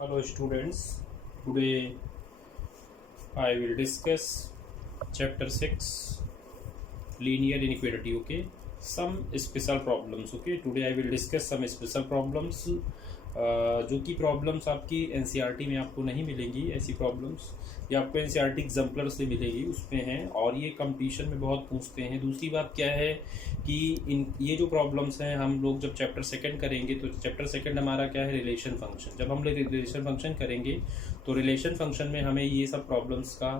Hello students, today I will discuss chapter 6 linear inequality. Okay, some special problems. Okay, today I will discuss some special problems जो कि problems आपकी NCERT में आपको नहीं मिलेंगी। ऐसी प्रॉब्लम्स ये आपको एनसीईआरटी एग्जाम्पलर से मिलेगी, उसमें हैं और ये कंपटीशन में बहुत पूछते हैं। दूसरी बात क्या है कि इन ये जो प्रॉब्लम्स हैं हम लोग जब चैप्टर सेकंड करेंगे तो चैप्टर सेकंड हमारा क्या है, रिलेशन फंक्शन। जब हम रिलेशन फंक्शन करेंगे तो रिलेशन फंक्शन में हमें ये सब प्रॉब्लम्स का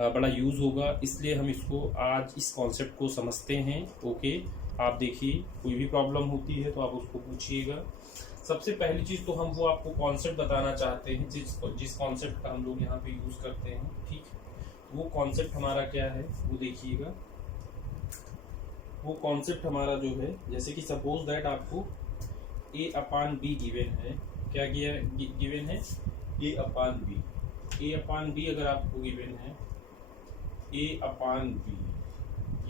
बड़ा यूज़ होगा, इसलिए हम इसको आज इस कॉन्सेप्ट को समझते हैं। ओके, आप देखिए कोई भी प्रॉब्लम होती है तो आप उसको पूछिएगा। सबसे पहली चीज़ तो हम वो आपको कॉन्सेप्ट बताना चाहते हैं जिस कॉन्सेप्ट का हम लोग यहाँ पे यूज़ करते हैं। ठीक, वो कॉन्सेप्ट हमारा क्या है वो देखिएगा। वो कॉन्सेप्ट हमारा जो है, जैसे कि सपोज दैट आपको a अपान बी गिवन है। क्या गिवन है? a अपान बी अगर आपको गिवन है a अपान बी,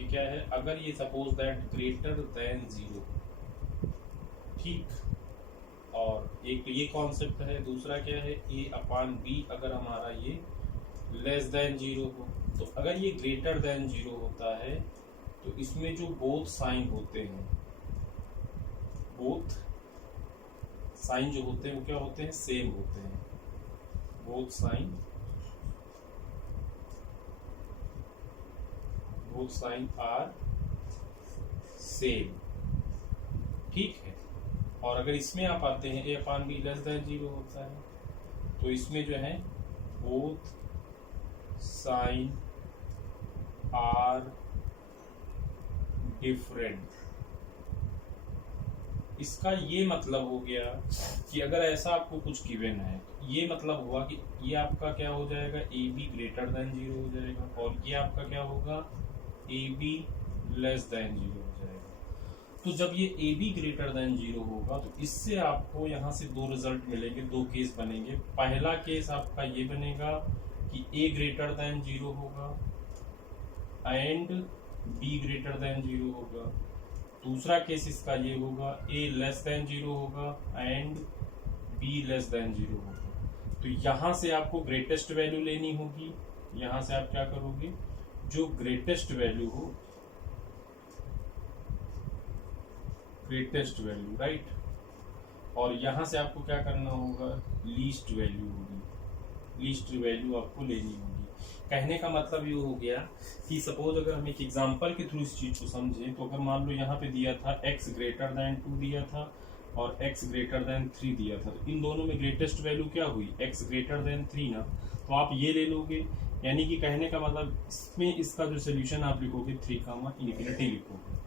ये क्या है? अगर ये सपोज दैट ग्रेटर देन 0, ठीक, और एक ये कॉन्सेप्ट है। दूसरा क्या है? a अपान बी अगर हमारा ये लेस देन 0 हो, तो अगर ये ग्रेटर देन 0 होता है तो इसमें जो बोथ साइन होते हैं, बोथ साइन जो होते हैं वो क्या होते हैं? सेम होते हैं। बोथ साइन आर सेम, ठीक है। और अगर इसमें आप आते हैं a upon be less than 0 होता है तो इसमें जो है बोथ साइन आर डिफरेंट। इसका ये मतलब हो गया कि अगर ऐसा आपको कुछ गिवन है तो ये मतलब हुआ कि ये आपका क्या हो जाएगा? ए बी ग्रेटर देन 0 हो जाएगा, और ये आपका क्या होगा? ए बी लेस देन 0 हो जाएगा। तो जब ये ए बी ग्रेटर देन 0 होगा तो इससे आपको यहाँ से दो रिजल्ट मिलेंगे, दो केस बनेंगे। पहला केस आपका ये बनेगा कि ए ग्रेटर देन 0 होगा एंड बी ग्रेटर देन 0 होगा। दूसरा केस इसका ये होगा, ए लेस देन 0 होगा एंड बी लेस देन 0 होगा। तो यहाँ से आपको ग्रेटेस्ट वैल्यू लेनी होगी। यहाँ से आप क्या करोगे? जो ग्रेटेस्ट वैल्यू हो, ग्रेटेस्ट वैल्यू, राइट, और यहाँ से आपको क्या करना होगा? लीस्ट वैल्यू होगी, लीस्ट वैल्यू आपको लेनी होगी। कहने का मतलब ये हो गया कि सपोज अगर हम एक एग्जांपल के थ्रू इस चीज को समझें तो अगर मान लो यहाँ पे दिया था x ग्रेटर देन 2 दिया था और x ग्रेटर देन 3 दिया था, तो इन दोनों में ग्रेटेस्ट वैल्यू क्या हुई? x ग्रेटर देन 3 ना, तो आप ये ले लोगे। यानी कि कहने का मतलब इसमें इसका जो सोल्यूशन आप लिखोगे 3, इनफिनिटी लिखोगे।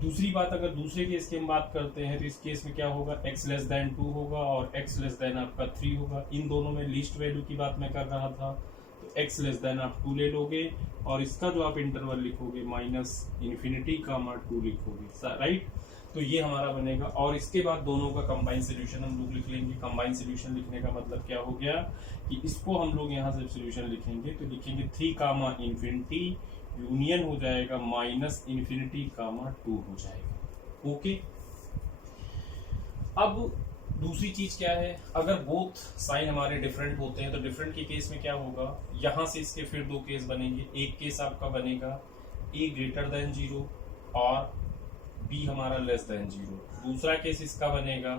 दूसरी बात, अगर दूसरे केस की हम बात करते हैं तो इस केस में क्या होगा? x लेस देन 2 होगा और x लेस देन आपका 3 होगा। इन दोनों में लीस्ट वैल्यू की बात मैं कर रहा था, तो x लेस देन आप 2 ले लोगे और इसका जो आप इंटरवल लिखोगे माइनस इन्फिनिटी कामा 2 लिखोगे, राइट। तो ये हमारा बनेगा और इसके बाद दोनों का कंबाइन सोल्यूशन हम लोग लिख लेंगे। कंबाइन सोल्यूशन लिखने का मतलब क्या हो गया कि इसको हम लोग यहाँ से सोल्यूशन लिखेंगे तो लिखेंगे 3 कामा इन्फिनिटी यूनियन हो जाएगा माइनस इन्फिनिटी कामा 2 हो जाएगा। ओके, अब दूसरी चीज क्या है? अगर बोथ साइन हमारे डिफरेंट होते हैं तो डिफरेंट के केस में क्या होगा? यहां से इसके फिर दो केस बनेंगे। एक केस आपका बनेगा a ग्रेटर देन 0 और b हमारा लेस देन 0। दूसरा केस इसका बनेगा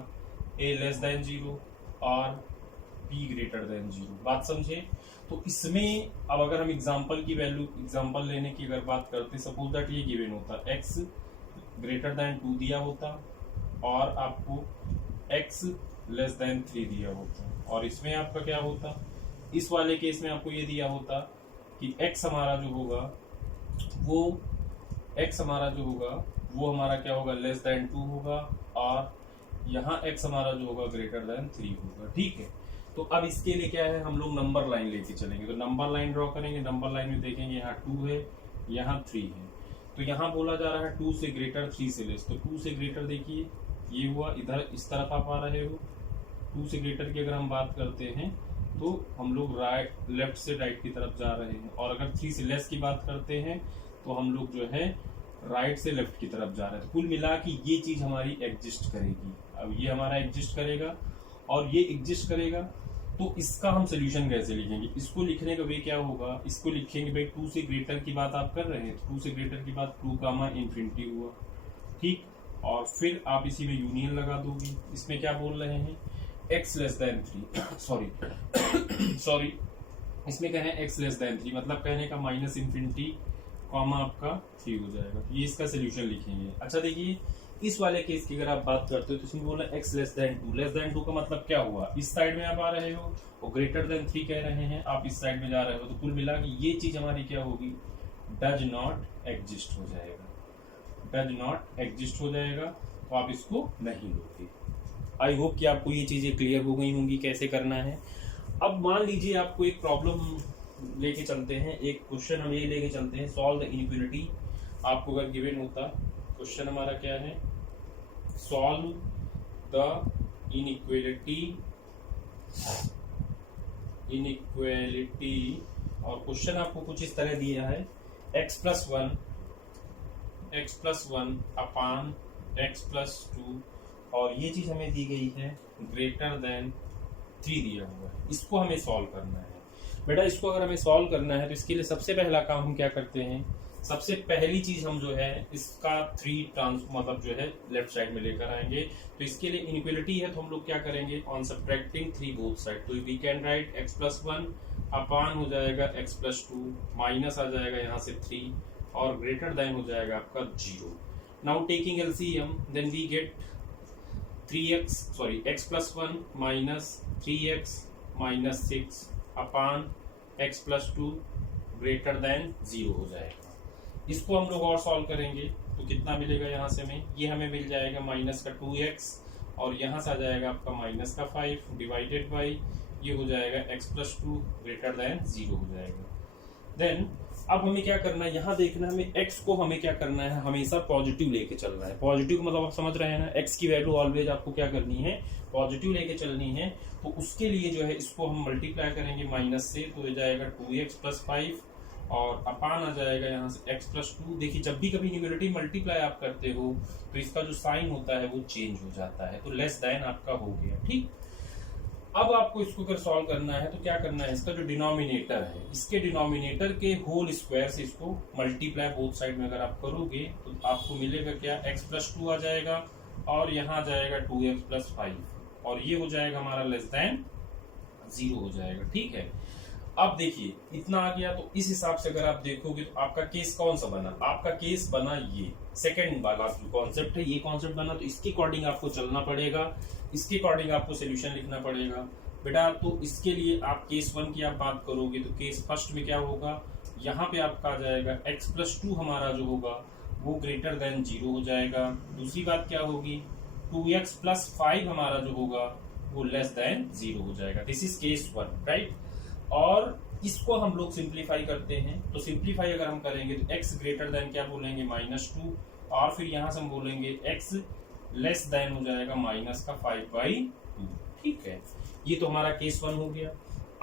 a लेस देन 0 और b ग्रेटर देन 0। बात समझे? तो इसमें अब अगर हम एग्जांपल की वैल्यू, एग्जांपल लेने की अगर बात करते, सपोज दैट ये गिवन होता x ग्रेटर देन 2 दिया होता और आपको x लेस देन 3 दिया होता, और इसमें आपका क्या होता? इस वाले केस में आपको ये दिया होता कि x हमारा जो होगा वो हमारा क्या होगा? लेस देन 2 होगा और यहाँ x हमारा जो होगा ग्रेटर देन 3 होगा, ठीक है। तो अब इसके लिए क्या है? हम लोग नंबर लाइन लेके चलेंगे। तो नंबर लाइन ड्रॉ करेंगे। नंबर लाइन में देखेंगे यहाँ 2 है, यहाँ 3 है। तो यहाँ बोला जा रहा है 2 से ग्रेटर 3 से लेस, तो 2 से ग्रेटर देखिए ये हुआ, इधर इस तरफ आप आ रहे हो। 2 से ग्रेटर की अगर हम बात करते हैं तो हम लोग लेफ्ट से राइट की तरफ जा रहे हैं, और अगर 3 से लेस की बात करते हैं तो हम लोग जो है राइट से लेफ्ट की तरफ जा रहे हैं। तो कुल मिला के ये चीज हमारी एग्जिस्ट करेगी। अब ये हमारा एग्जिस्ट करेगा और ये एग्जिस्ट करेगा तो इसका हम सोल्यूशन कैसे लिखेंगे? इसको लिखने का वे क्या होगा, इसको लिखेंगे भाई 2 से ग्रेटर की बात आप कर रहे हैं, 2 से ग्रेटर की बात 2 कामा इन्फिनिटी हुआ, ठीक, और फिर आप इसी में यूनियन लगा दोगे। इसमें क्या बोल रहे हैं, x लेस देन 3 सॉरी इसमें कह रहे हैं x लेस देन 3, मतलब कहने का माइनस इन्फिनिटी कॉमा आपका 3 हो जाएगा। तो ये इसका सोल्यूशन लिखेंगे। अच्छा देखिए, इस वाले केस की अगर आप बात करते हो तो इसमें बोला x लेस देन 2 का मतलब क्या हुआ, इस साइड में आप आ रहे हो और ग्रेटर देन 3 कह रहे हैं, आप इस साइड में जा रहे हो, तो कुल मिला के ये चीज हमारी क्या होगी, डज नॉट एग्जिस्ट हो जाएगा, डज नॉट एग्जिस्ट हो जाएगा, तो आप इसको नहीं लोगे। आई होप कि आपको ये चीजें क्लियर हो गई होंगी कैसे करना है। अब मान लीजिए आपको एक प्रॉब्लम लेके चलते हैं, एक क्वेश्चन हम ये लेके चलते हैं, सॉल्व द इनइक्वालिटी। आपको अगर गिवन होता, क्वेश्चन हमारा क्या है, सॉल्व द इनइक्वालिटी और क्वेश्चन आपको कुछ इस तरह दिया है, x plus one upon x plus 2, और ये चीज हमें दी गई है ग्रेटर देन 3 दिया हुआ है। इसको हमें सॉल्व करना है। बेटा इसको अगर हमें सॉल्व करना है तो इसके लिए सबसे पहला काम हम क्या करते हैं, सबसे पहली चीज हम जो है इसका 3 ट्रांस मतलब जो है लेफ्ट साइड में लेकर आएंगे। तो इसके लिए इनइक्वालिटी है तो हम लोग क्या करेंगे, ऑन सब्ट्रैक्टिंग 3 बोथ साइड, तो we can write x plus 1 upon हो जाएगा x प्लस 2, माइनस आ जाएगा यहाँ से 3, और ग्रेटर देन हो जाएगा आपका 0। Now taking LCM then we get x plus 1 minus 3x minus 6 upon x plus 2 greater than 0 हो जाएगा। इसको हम लोग और सॉल्व करेंगे तो कितना मिलेगा, यहाँ से हमें ये हमें मिल जाएगा माइनस का 2x, और यहाँ से आ जाएगा आपका माइनस का 5 डिवाइडेड बाई ये हो जाएगा x प्लस 2 ग्रेटर देन 0 हो जाएगा। देन अब हमें क्या करना है, यहाँ देखना है हमें x को हमें क्या करना है, हमेशा पॉजिटिव लेके चलना है। पॉजिटिव मतलब आप समझ रहे हैं ना, x की वैल्यू ऑलवेज आपको क्या करनी है, पॉजिटिव लेके चलनी है। तो उसके लिए जो है इसको हम मल्टीप्लाई करेंगे माइनस से, तो हो जाएगा 2x प्लस 5, और अपान आ जाएगा यहाँ से x प्लस 2। देखिए जब भी कभी न्यूमरेटर मल्टीप्लाई आप करते हो तो इसका जो साइन होता है वो चेंज हो जाता है, तो लेस देन आपका हो गया, ठीक। अब आपको इसको अगर सॉल्व करना है तो क्या करना है, इसका जो डिनोमिनेटर है, इसके डिनोमिनेटर के होल स्क्वायर से इसको मल्टीप्लाई बोथ साइड में अगर आप करोगे तो आपको मिलेगा क्या, x प्लस 2 आ जाएगा, और यहाँ आ जाएगा 2x प्लस 5, और ये हो जाएगा हमारा लेस देन 0 हो जाएगा, ठीक है। अब देखिए इतना आ गया, तो इस हिसाब से अगर आप देखोगे तो आपका केस कौन सा बना, आपका केस बना ये सेकंड वाला जो कॉन्सेप्ट है, ये कॉन्सेप्ट बना। तो इसके अकॉर्डिंग आपको चलना पड़ेगा, इसके अकॉर्डिंग आपको सोल्यूशन लिखना पड़ेगा बेटा। तो इसके लिए आप केस 1 की आप बात करोगे तो केस फर्स्ट में क्या होगा, यहाँ पे आपका आ जाएगा x प्लस 2 हमारा जो होगा वो ग्रेटर देन 0 हो जाएगा। दूसरी बात क्या होगी, 2x प्लस 5 हमारा जो होगा वो लेस देन 0 हो जाएगा। This is case 1, right. और इसको हम लोग सिंप्लीफाई करते हैं, तो सिंप्लीफाई अगर हम करेंगे तो x ग्रेटर देन क्या बोलेंगे, -2, और फिर यहां से हम बोलेंगे x लेस देन हो जाएगा माइनस का 5/2, ठीक है। ये तो हमारा केस 1 हो गया।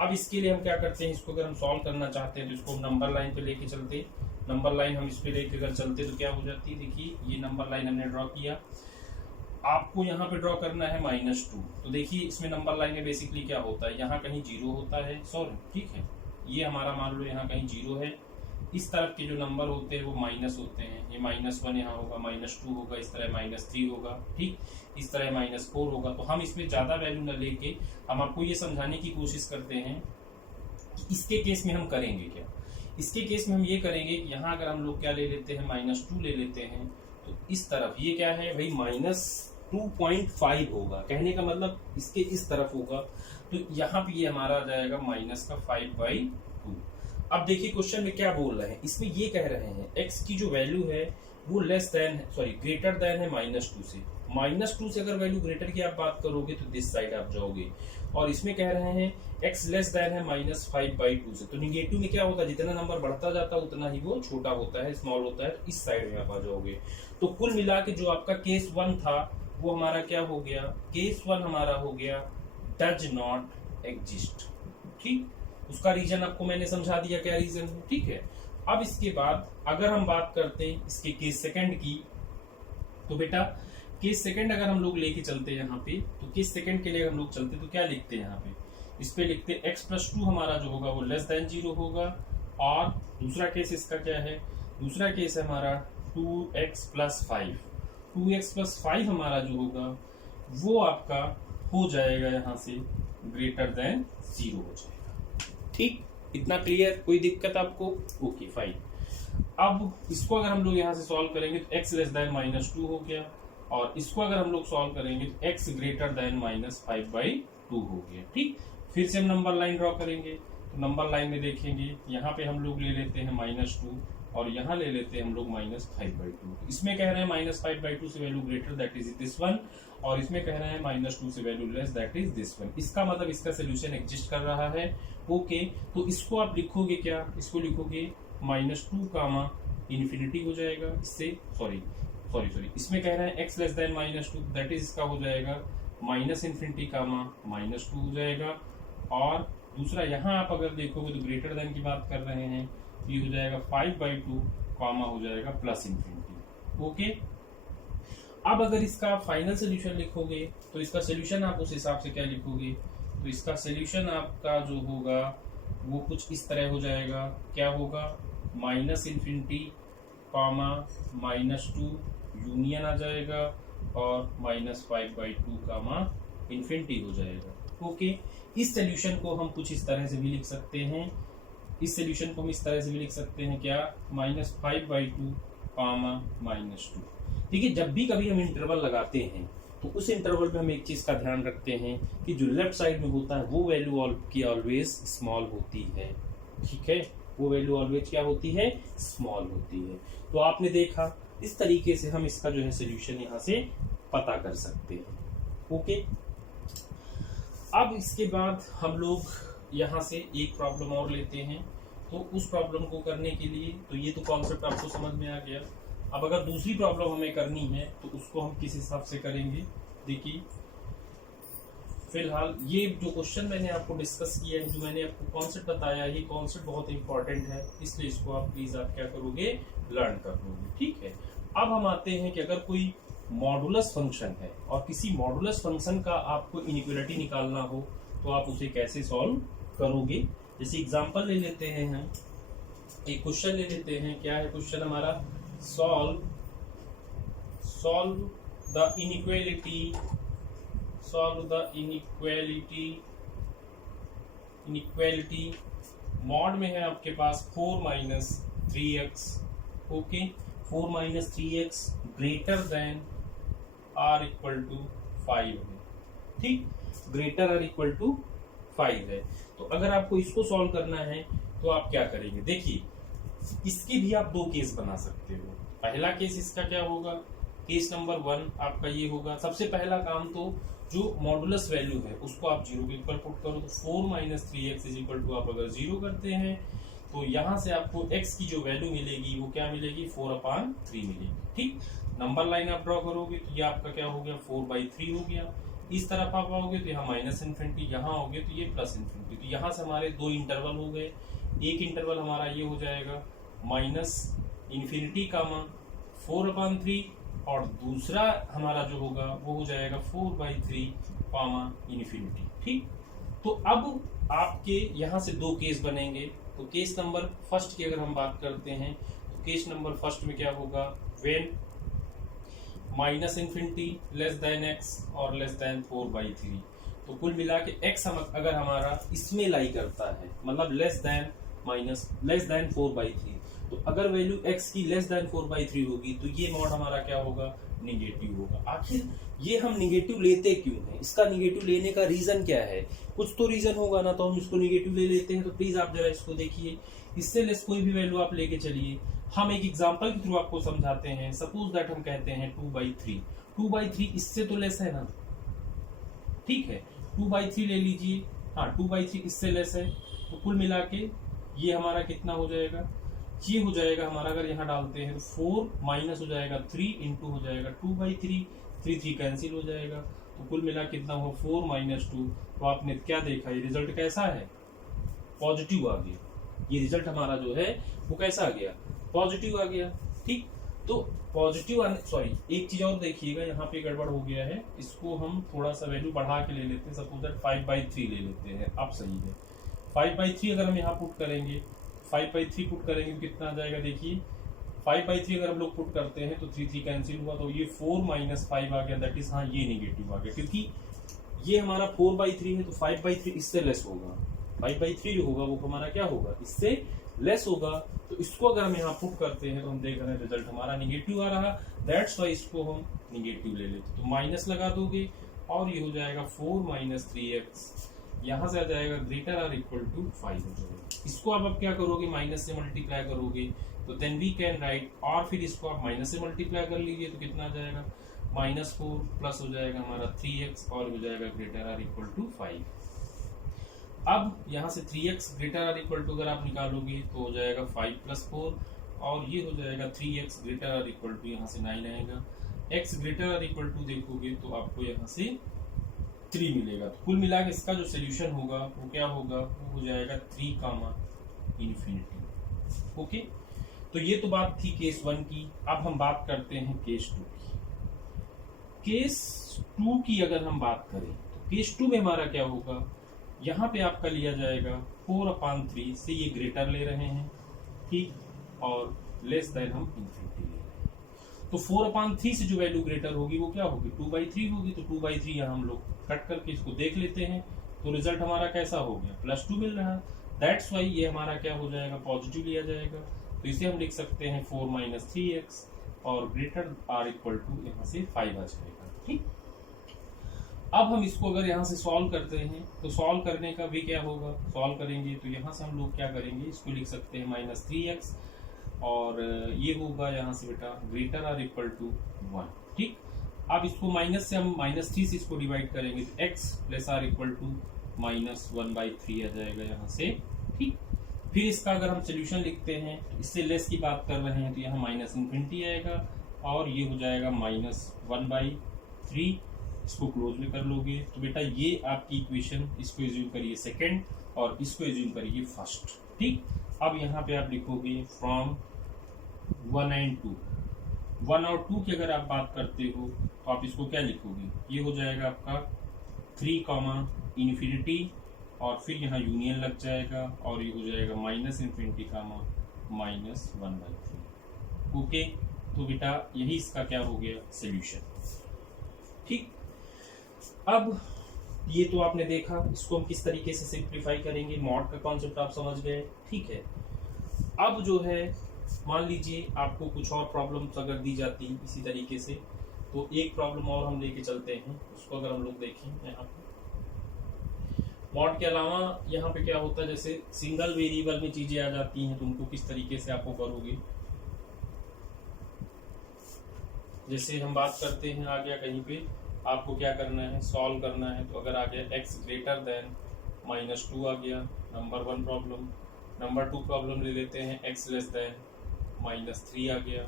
अब इसके लिए हम क्या करते हैं, इसको अगर हम सॉल्व करना चाहते हैं तो इसको नंबर लाइन पे लेके चलते, नंबर लाइन हम इस पे लेके अगर चलते तो क्या हो जाती है, देखिए ये नंबर लाइन हमने ड्रॉ किया, आपको यहाँ पे ड्रॉ करना है -2। तो देखिए इसमें नंबर लाइन में बेसिकली क्या होता है, यहाँ कहीं 0 होता है, सॉरी ठीक है, ये हमारा मान लो यहाँ कहीं 0 है, इस तरफ के जो नंबर होते हैं वो माइनस होते हैं, ये -1 यहाँ होगा, -2 होगा, इस तरह -3 होगा, ठीक, इस तरह -4 होगा। तो हम इसमें ज्यादा वैल्यू न लेके हम आपको ये समझाने की कोशिश करते हैं कि इसके केस में हम करेंगे क्या। इसके केस में हम ये करेंगे कि यहाँ अगर हम लोग क्या ले लेते हैं, -2 ले लेते हैं, तो इस तरफ ये क्या है भाई -2.5 होगा, कहने का मतलब इसके इस तरफ होगा, तो यहाँ पे ये हमारा आ जाएगा -5/2। अब देखिए क्वेश्चन में क्या बोल रहे हैं, इसमें ये कह रहे हैं x की जो वैल्यू है वो लेस देन ग्रेटर देन है -2 से। -2 से अगर वैल्यू ग्रेटर की आप बात करोगे तो दिस साइड आप जाओगे, और इसमें कह रहे हैं x लेस देन है -5/2 से। तो निगेटिव में क्या होता है, जितना नंबर बढ़ता जाता है उतना ही वो छोटा होता है, स्मॉल होता है, तो इस साइड में आप आ जाओगे। तो कुल मिला के जो आपका केस 1 था वो हमारा क्या हो गया, केस 1 हमारा हो गया डज नॉट एग्जिस्ट, ठीक। उसका रीजन आपको मैंने समझा दिया क्या रीजन है, ठीक है। अब इसके बाद अगर हम बात करते हैं इसके केस सेकंड की, तो बेटा केस सेकंड अगर हम लोग लेके चलते हैं यहाँ पे, तो केस सेकंड के लिए हम लोग चलते तो क्या लिखते हैं यहाँ पे, इस पे लिखते x+2 हमारा जो होगा वो लेस देन 0 होगा। और दूसरा केस इसका क्या है, दूसरा केस है हमारा 2x+5। 2x+5 हमारा जो होगा वो आपका हो जाएगा यहाँ से ग्रेटर देन 0 हो जाएगा। ठीक, इतना क्लियर, कोई दिक्कत आपको? Okay fine. अब इसको अगर हम लोग यहाँ से सॉल्व करेंगे तो x लेस देन -2 हो गया, और इसको अगर हम लोग सॉल्व करेंगे तो x ग्रेटर देन -5/2 हो गया। ठीक, फिर से हम नंबर लाइन ड्रॉ करेंगे, तो नंबर लाइन में देखेंगे यहाँ पे हम लोग ले लेते हैं -2 और यहाँ ले लेते हैं हम लोग -5/2। इसमें कह रहे हैं -5/2 से value greater, that is this one, और इसमें कह रहे हैं -2 से value less, that is this one. इसका मतलब इसका सोल्यूशन एग्जिस्ट कर रहा है। ओके, तो इसको आप लिखोगे क्या, इसको लिखोगे -2 कामा इन्फिनिटी हो जाएगा। इससे सॉरी इसमें कह रहे हैं x less then -2, that is इसका हो जाएगा -इन्फिनिटी कामा -2 हो जाएगा। और दूसरा यहाँ आप अगर देखोगे तो ग्रेटर देन की बात कर रहे हैं, ये हो जाएगा 5/2 कामा हो जाएगा +इन्फिनिटी। ओके, अब अगर इसका आप फाइनल सोल्यूशन लिखोगे तो इसका सोल्यूशन आप उस हिसाब से क्या लिखोगे, तो इसका सोल्यूशन आपका जो होगा वो कुछ इस तरह हो जाएगा। क्या होगा, -इन्फिनिटी कामा -2 यूनियन आ जाएगा और -5/2 कामा इन्फिनिटी हो जाएगा। ओके, इस सोल्यूशन को हम कुछ इस तरह से भी लिख सकते हैं, इस सोल्यूशन को हम इस तरह से भी लिख सकते हैं क्या, -5/2 कामा -2। देखिए, जब भी कभी हम इंटरवल लगाते हैं तो उस इंटरवल में हम एक चीज का ध्यान रखते हैं कि जो लेफ्ट साइड में होता है वो वैल्यू की ऑलवेज स्मॉल होती है। ठीक है, वो वैल्यू ऑलवेज क्या होती है, स्मॉल होती है। तो आपने देखा, इस तरीके से हम इसका जो है सोल्यूशन यहाँ से पता कर सकते हैं। ओके, अब इसके बाद हम लोग यहाँ से एक प्रॉब्लम और लेते हैं। तो उस प्रॉब्लम को करने के लिए, तो ये तो कॉन्सेप्ट आपको समझ में आ गया। अब अगर दूसरी प्रॉब्लम हमें करनी है तो उसको हम किस हिसाब से करेंगे। देखिए, फिलहाल ये जो क्वेश्चन मैंने आपको डिस्कस किया है, जो मैंने आपको कॉन्सेप्ट बताया, ये कॉन्सेप्ट बहुत इंपॉर्टेंट है, इसलिए इसको आप प्लीज आप क्या करोगे, लर्न कर लोगे। ठीक है, अब हम आते हैं कि अगर कोई मॉडुलस फंक्शन है और किसी मॉडुलस फंक्शन का आपको इनइक्वालिटी निकालना हो तो आप उसे कैसे सॉल्व करोगे। जैसे एग्जांपल ले लेते हैं, हम एक क्वेश्चन ले लेते हैं। क्या है क्वेश्चन हमारा, सॉल्व द इनइक्वालिटी मॉड में है आपके पास 4 - 3x। Okay, 4 - 3x greater than r = 5 है। ठीक, ग्रेटर r = 5 है। तो अगर आपको इसको सॉल्व करना है तो आप क्या करेंगे। देखिए, इसके भी आप दो केस बना सकते हो। पहला केस इसका क्या होगा, केस नंबर 1 आपका ये होगा। सबसे पहला काम तो जो मॉडुलस वैल्यू है उसको आप 0 के इक्वल पुट करो। तो 4 - 3x = आप अगर 0 करते हैं तो यहाँ से आपको x की जो वैल्यू मिलेगी वो क्या मिलेगी, 4/3 मिलेगी। ठीक, नंबर लाइन आप ड्रॉ करोगे तो ये आपका क्या हो गया, 4/3 हो गया। इस तरफ आप आओगे तो यहाँ -इन्फिनिटी, यहाँ आओगे तो ये +इन्फिनिटी। तो यहाँ से हमारे दो इंटरवल हो गए। एक इंटरवल हमारा ये हो जाएगा -इन्फिनिटी कामा 4/3, और दूसरा हमारा जो होगा वो हो जाएगा 4/3 कामा इन्फिनिटी। ठीक, तो अब आपके यहाँ से दो केस बनेंगे। तो केस नंबर फर्स्ट की अगर हम बात करते हैं तो केस नंबर फर्स्ट में क्या होगा, when -infinity less than x और लेस देन 4/3। तो कुल मिला के x अगर हमारा इसमें लाई करता है, मतलब लेस देन 4/3, तो अगर वैल्यू x की लेस देन 4/3 होगी तो ये मॉड हमारा क्या होगा, निगेटिव होगा। आखिर ये हम निगेटिव लेते क्यों हैं, इसका निगेटिव लेने का रीजन क्या है, कुछ तो रीजन होगा ना, तो हम इसको निगेटिव ले लेते हैं। तो प्लीज आप जरा इसको देखिए, इससे लेस कोई भी वैल्यू आप लेके चलिए। हम एक एग्जांपल के थ्रू आपको समझाते हैं। सपोज दैट हम कहते हैं 2/3 इससे तो लेस है ना। ठीक है, 2/3 ले लीजिए। हाँ, 2/3 इससे लेस है। तो कुल मिला के ये हमारा कितना हो जाएगा, ये हो जाएगा हमारा, अगर यहाँ डालते हैं तो 4 माइनस हो जाएगा 3 इंटू हो जाएगा 2/3, 3 कैंसिल हो जाएगा। तो कुल मिला कितना हो, 4 - 2। तो आपने क्या देखा, ये रिजल्ट कैसा है, पॉजिटिव आ गया। ये रिजल्ट हमारा जो है वो कैसा आ गया, पॉजिटिव आ गया। ठीक, तो पॉजिटिव सॉरी एक चीज और देखिएगा, यहाँ पे गड़बड़ हो गया है, इसको हम थोड़ा सा वैल्यू बढ़ा के ले लेते हैं, सपोज दैट 5/3 ले लेते हैं, अब सही है। 5/3 अगर हम यहाँ पुट करेंगे, 5/3 पुट करेंगे तो कितना आ जाएगा, देखिए 5/3 अगर हम लोग पुट करते हैं तो 3 3 कैंसिल हुआ, तो ये 4 - 5 आ गया, दैट इज, हाँ ये नेगेटिव आ गया, क्योंकि ये हमारा 4/3 है तो 5/3 इससे लेस होगा, 5/3 जो होगा वो हमारा क्या होगा, इससे लेस होगा। तो इसको अगर हम यहाँ पुट करते हैं तो हम देख रहे हैं रिजल्ट हमारा निगेटिव आ रहा, दैट्स वाई इसको हम निगेटिव ले लेते, तो माइनस लगा दोगे और ये हो जाएगा 4 - 3x, यहाँ से आ जाएगा ग्रेटर आर इक्वल टू 5 हो जाएगा। इसको आप क्या करोगे, माइनस से मल्टीप्लाई करोगे, तो देन वी कैन राइट, और फिर इसको आप माइनस से मल्टीप्लाई कर लीजिए तो कितना आ जाएगा, -4 प्लस हो जाएगा हमारा 3x और हो जाएगा ग्रेटर आर इक्वल टू 5। अब यहाँ से 3x greater or equal to अगर आप निकालोगे तो हो जाएगा 5 + 4 और ये हो जाएगा 3x greater or equal to, यहाँ से 9 आएगा, x greater or equal to देखोगे तो आपको यहाँ से 3 मिलेगा। तो कुल मिला के इसका जो सोल्यूशन होगा वो क्या होगा, वो हो जाएगा 3, ओके। तो ये तो बात थी केस 1 की। अब हम बात करते हैं केस 2 की। केस 2 की अगर हम बात करें तो केस 2 में हमारा क्या होगा, यहाँ पे आपका लिया जाएगा 4/3 से, ये ग्रेटर ले रहे हैं, ठीक, और लेस देन हम इन्फिनिटी ले रहे हैं। तो 4/3 से जो वैल्यू ग्रेटर होगी वो क्या होगी, 2/3 होगी, तो 2/3 यहाँ हम लोग कट करके इसको देख लेते हैं, तो रिजल्ट हमारा कैसा हो गया, +2 मिल रहा है, दैट्स वाई ये हमारा क्या हो जाएगा, पॉजिटिव लिया जाएगा। तो इसे हम लिख सकते हैं 4 - 3x और ग्रेटर आर इक्वल टू यहाँ से 5 आ जाएगा, ठीक। अब हम इसको अगर यहाँ से सॉल्व करते हैं तो सॉल्व करने का भी क्या होगा, सॉल्व करेंगे तो यहाँ से हम लोग क्या करेंगे, इसको लिख सकते हैं -3x और ये होगा यहाँ से बेटा ग्रेटर आर इक्वल टू 1, ठीक। अब इसको माइनस से हम -3 से इसको डिवाइड करेंगे तो x + r इक्वल टू -1/3 आ जाएगा यहाँ से, ठीक। फिर इसका अगर हम सोल्यूशन लिखते हैं तो इससे लेस की बात कर रहे हैं तो यहाँ -∞ आएगा और ये हो जाएगा -1/3, इसको क्लोज में कर लोगे तो बेटा ये आपकी इक्वेशन, इसको एज्यूम करिए सेकंड और इसको एज्यूम करिए फर्स्ट, ठीक। अब यहाँ पे आप लिखोगे फ्रॉम 1 and 2, 1 और 2 की अगर आप बात करते हो तो आप इसको क्या लिखोगे, ये हो जाएगा आपका 3, और फिर यहाँ यूनियन लग जाएगा और ये हो जाएगा -∞, -1/3, ओके। तो बेटा यही इसका क्या हो गया सोल्यूशन, ठीक। अब ये तो आपने देखा, इसको हम किस तरीके से सिंप्लीफाई करेंगे, मॉड का कॉन्सेप्ट आप समझ गए, ठीक है। अब जो है मान लीजिए आपको कुछ और प्रॉब्लम्स अगर दी जाती इसी तरीके से, तो एक प्रॉब्लम और हम लेके चलते हैं, उसको अगर हम लोग देखें यहाँ पे मॉड के अलावा यहाँ पे क्या होता है, जैसे सिंगल वेरिएबल में चीजें आ जाती हैं तो उनको किस तरीके से आपको करोगे। जैसे हम बात करते हैं आ गया कहीं पे आपको क्या करना है, सॉल्व करना है, तो अगर आ गया x ग्रेटर देन -2 आ गया, नंबर 1 प्रॉब्लम। नंबर 2 प्रॉब्लम ले लेते हैं x लेस देन -3 आ गया।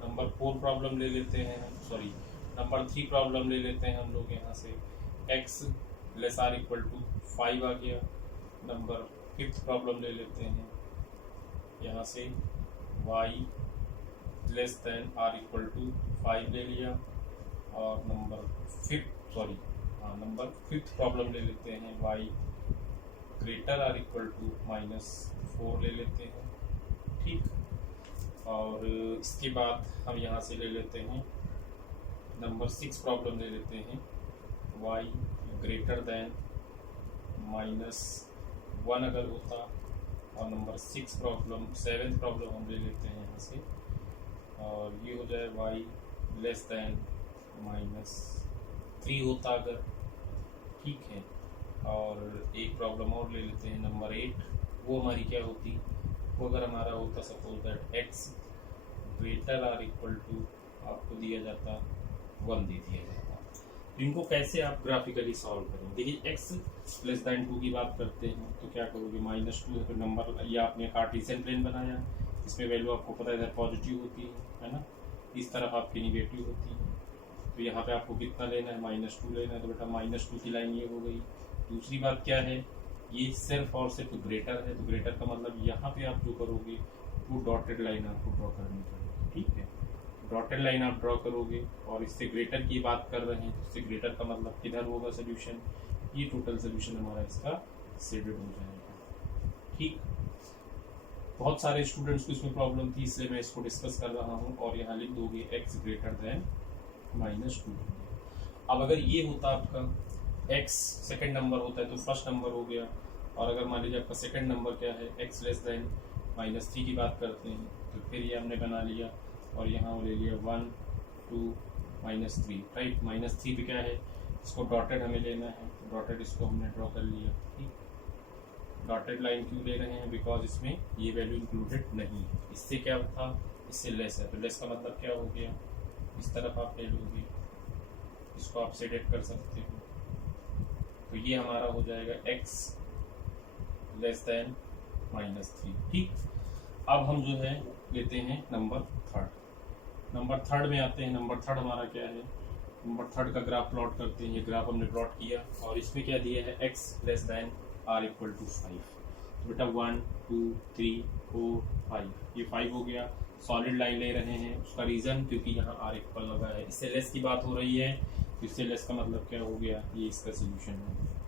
नंबर 4 प्रॉब्लम ले लेते हैं, सॉरी नंबर 3 प्रॉब्लम ले लेते हैं हम लोग यहाँ से x less or equal to 5 आ गया। नंबर 5th प्रॉब्लम ले लेते हैं यहाँ से y less than or equal to 5 ले लिया, और नंबर 5th प्रॉब्लम ले लेते हैं y greater or equal to -4 ले लेते हैं, ठीक। और इसके बाद हम यहाँ से ले लेते हैं नंबर 6 प्रॉब्लम ले लेते हैं y ग्रेटर देन -1 अगर होता, और नंबर 7th प्रॉब्लम हम ले लेते हैं यहाँ से, और ये हो जाए y लेस देन -3 होता अगर, ठीक है। और एक प्रॉब्लम और ले लेते हैं नंबर 8, वो हमारी क्या होती, वो अगर हमारा होता suppose that x greater or equal to आपको दिया जाता 1 दे दिया जाता। तो इनको कैसे आप ग्राफिकली सॉल्व करेंगे, देखिए x लेस देन 2 की बात करते हैं तो क्या करोगे, -2 है तो नंबर, या आपने कार्टेशियन प्लेन बनाया, इसमें वैल्यू आपको पता है इधर पॉजिटिव होती है ना, इस तरफ आपकी निगेटिव होती है, तो यहाँ पे आपको कितना लेना है, -2 लेना है, तो बेटा -2 की लाइन ये हो गई। दूसरी बात क्या है, ये सिर्फ और सिर्फ ग्रेटर है, तो ग्रेटर का मतलब यहाँ पे आप जो करोगे वो डॉटेड लाइन आपको ड्रॉ करनी पड़ेगी, ठीक है। डॉटेड लाइन आप ड्रॉ करोगे और इससे ग्रेटर की बात कर रहे हैं तो इससे ग्रेटर का मतलब किधर होगा सोल्यूशन, ये टोटल सोल्यूशन हमारा इसका शेडेड हो जाएगा। ठीक, बहुत सारे स्टूडेंट्स को इसमें प्रॉब्लम थी, इसलिए मैं इसको डिस्कस कर रहा हूँ। और यहाँ लिख दोगे x ग्रेटर देन -2। अब अगर ये होता आपका x सेकंड नंबर होता है तो फर्स्ट नंबर हो गया, और अगर मान लीजिए आपका सेकंड नंबर क्या है x लेस देन -3 की बात करते हैं तो फिर ये हमने बना लिया और यहाँ वो ले लिया 1 2 -3, राइट। -3 पे क्या है, इसको डॉटेड हमें लेना है, तो डॉटेड इसको हमने ड्रॉ कर लिया। ठीक, डॉटेड लाइन क्यों ले रहे हैं, बिकॉज इसमें ये वैल्यू इंक्लूडेड नहीं है। इससे क्या था, इससे लेस है, तो लेस का मतलब क्या हो गया, इस तरफ आप ले लोगे, इसको आप सेलेक्ट कर सकते हो, तो ये हमारा हो जाएगा x लेस देन -3। ठीक, अब हम जो है लेते हैं नंबर थर्ड में आते हैं। नंबर थर्ड हमारा क्या है, नंबर थर्ड का ग्राफ प्लॉट करते हैं। ये ग्राफ हमने प्लॉट किया और इसमें क्या दिया है, x less than r equal to 5। तो बेटा 1 2 3 4 5, ये 5 हो गया। सॉलिड लाइन ले रहे हैं, उसका रीजन क्योंकि यहाँ r इक्वल लगा है, इससे लेस की बात हो रही है, तो इससे लेस का मतलब क्या हो गया, ये इसका सोल्यूशन हो गया।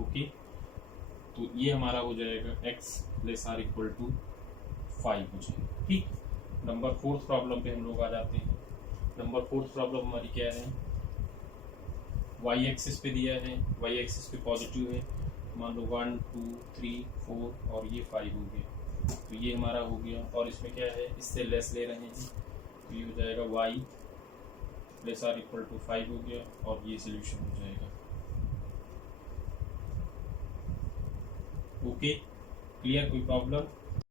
ओके, तो ये हमारा हो जाएगा x less r equal to 5 हो जाएगा। ठीक, नंबर फोर्थ प्रॉब्लम पे हम लोग आ जाते हैं। नंबर फोर्थ प्रॉब्लम हमारी क्या है, y एक्सिस पे दिया है, y एक्सिस पे पॉजिटिव है, मान लो 1 2 3 4 और ये 5 हो गया, तो ये हमारा हो गया। और इसमें क्या है, इससे लेस ले रहे हैं, तो ये हो जाएगा y less r equal to 5 हो गया और ये सोल्यूशन हो जाएगा। ओके, क्लियर, कोई प्रॉब्लम?